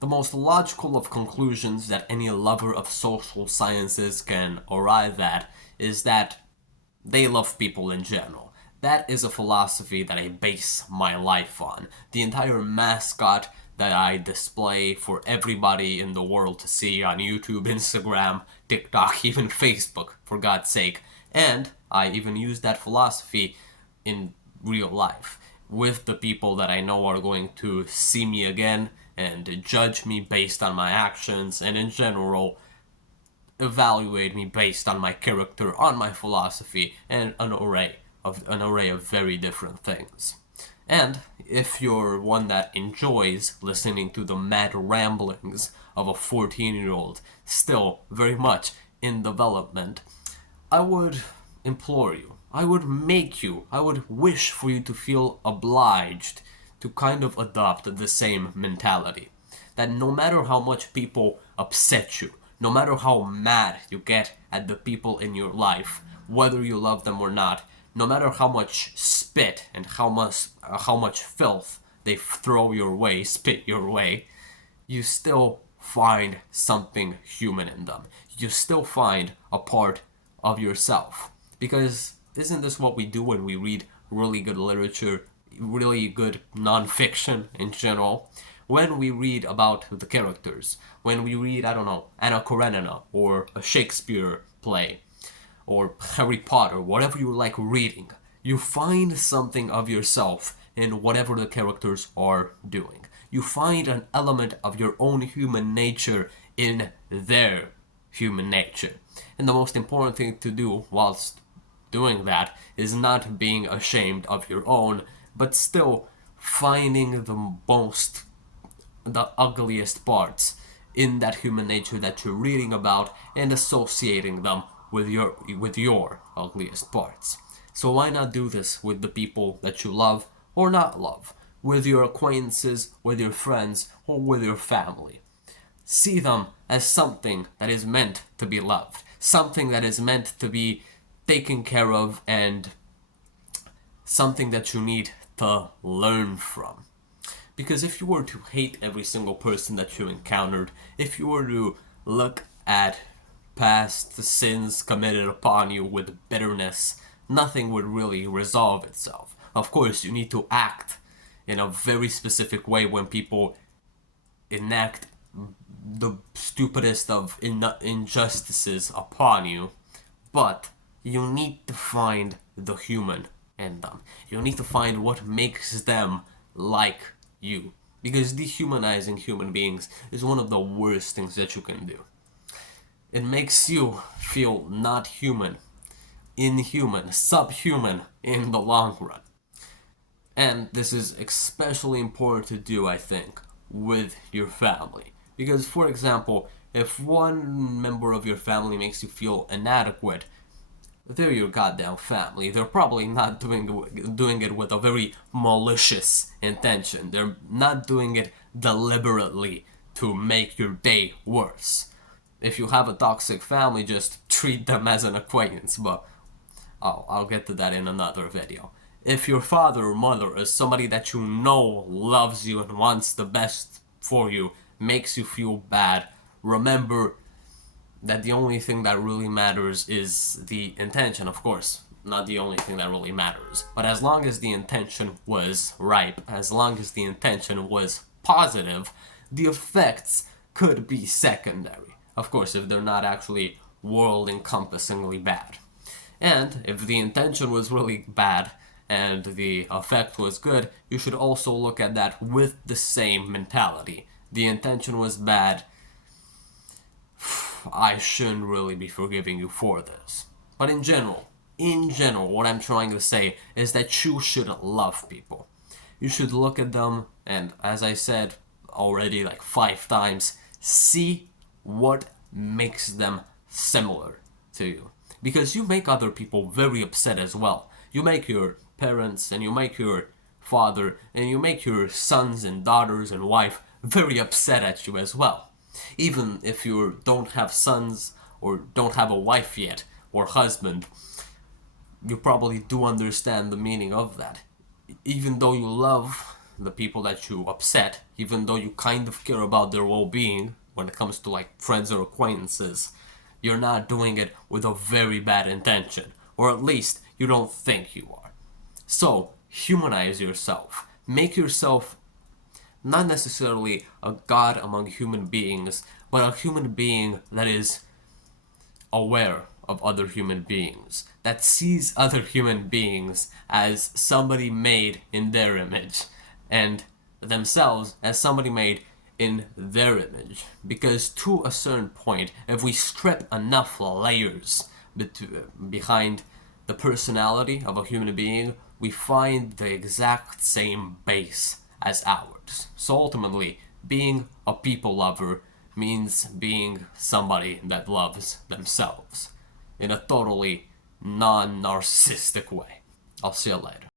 The most logical of conclusions that any lover of social sciences can arrive at is that they love people in general. That is a philosophy that I base my life on. The entire mascot that I display for everybody in the world to see on YouTube, Instagram, TikTok, even Facebook, for God's sake. And I even use that philosophy in real life with the people that I know are going to see me again and judge me based on my actions, and in general evaluate me based on my character, on my philosophy, and an array of very different things. And if you're one that enjoys listening to the mad ramblings of a 14-year-old still very much in development, I would implore you, I would make you, I would wish for you to feel obliged to kind of adopt the same mentality. That no matter how much people upset you, no matter how mad you get at the people in your life, whether you love them or not, no matter how much spit and how much filth they throw your way, spit your way, you still find something human in them. You still find a part of yourself. Because isn't this what we do when we read really good literature, really good nonfiction in general? When we read about the characters, when we read, I don't know, Anna Karenina or a Shakespeare play, or Harry Potter, whatever you like reading, you find something of yourself in whatever the characters are doing. You find an element of your own human nature in their human nature. And the most important thing to do whilst doing that is not being ashamed of your own, but still finding the ugliest parts in that human nature that you're reading about and associating them with your ugliest parts. So why not do this with the people that you love or not love, with your acquaintances, with your friends, or with your family? See them as something that is meant to be loved, something that is meant to be taken care of, and something that you need to learn from. Because if you were to hate every single person that you encountered, if you were to look at past sins committed upon you with bitterness, nothing would really resolve itself. Of course, you need to act in a very specific way when people enact the stupidest of injustices upon you, but you need to find the human in them. You need to find what makes them like you. Because dehumanizing human beings is one of the worst things that you can do. It makes you feel not human, inhuman, subhuman in the long run. And this is especially important to do, I think, with your family. Because, for example, if one member of your family makes you feel inadequate, they're your goddamn family. They're probably not doing it with a very malicious intention. They're not doing it deliberately to make your day worse. If you have a toxic family, just treat them as an acquaintance, but I'll get to that in another video. If your father or mother is somebody that you know loves you and wants the best for you, makes you feel bad, remember that the only thing that really matters is the intention, of course. Not the only thing that really matters. But as long as the intention was right, as long as the intention was positive, the effects could be secondary. Of course, if they're not actually world-encompassingly bad. And if the intention was really bad and the effect was good, you should also look at that with the same mentality. The intention was bad, I shouldn't really be forgiving you for this. But in general, what I'm trying to say is that you should love people. You should look at them and, as I said already like 5 times, see what makes them similar to you. Because you make other people very upset as well. You make your parents and you make your father and you make your sons and daughters and wife very upset at you as well. Even if you don't have sons or don't have a wife yet or husband, you probably do understand the meaning of that. Even though you love the people that you upset, even though you kind of care about their well-being when it comes to like friends or acquaintances, you're not doing it with a very bad intention, or at least you don't think you are. So humanize yourself. Make yourself not necessarily a god among human beings, but a human being that is aware of other human beings, that sees other human beings as somebody made in their image, and themselves as somebody made in their image. Because to a certain point, if we strip enough layers behind the personality of a human being, we find the exact same base as ours. So ultimately, being a people lover means being somebody that loves themselves in a totally non-narcissistic way. I'll see you later.